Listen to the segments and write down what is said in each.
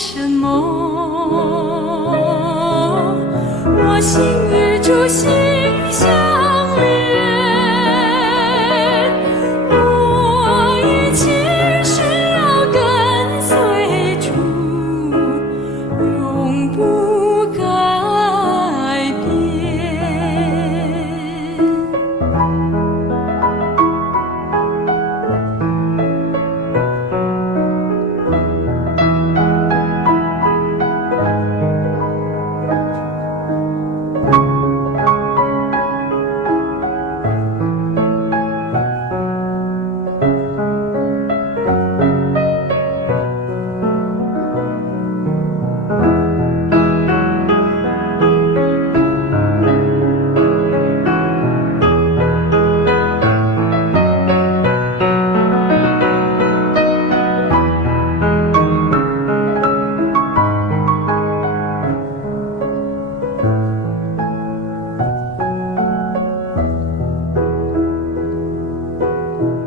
什么？我心与主心相连，我一切是要跟随主，永不改变。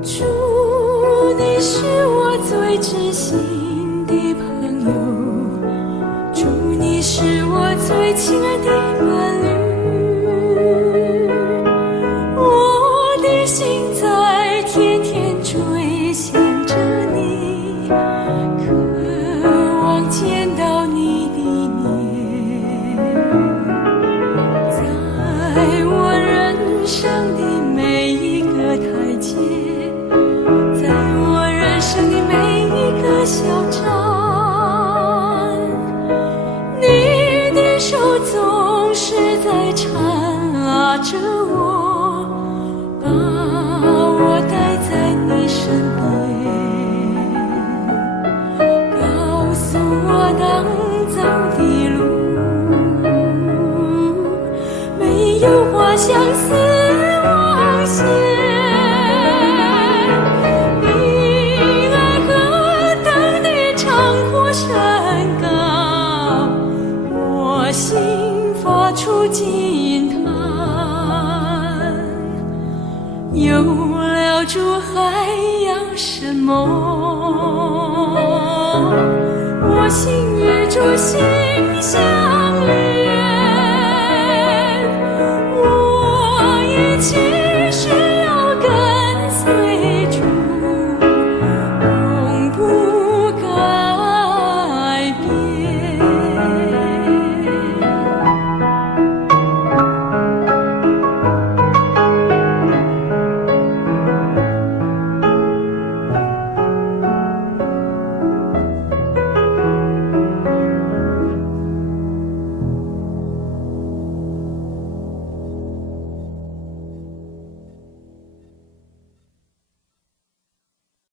主，你是我最知心的朋友，主，你是我最亲爱的伴侣，我的心在天天追想着你，渴望见到你的面，在我人生的每一个台阶，在我人生的每一个小站，你的手总是在缠拉着我，把我带在你身边，告诉我当走的路，没有花相思望线，心发出惊叹，有了主还要什么？我心与主心相连。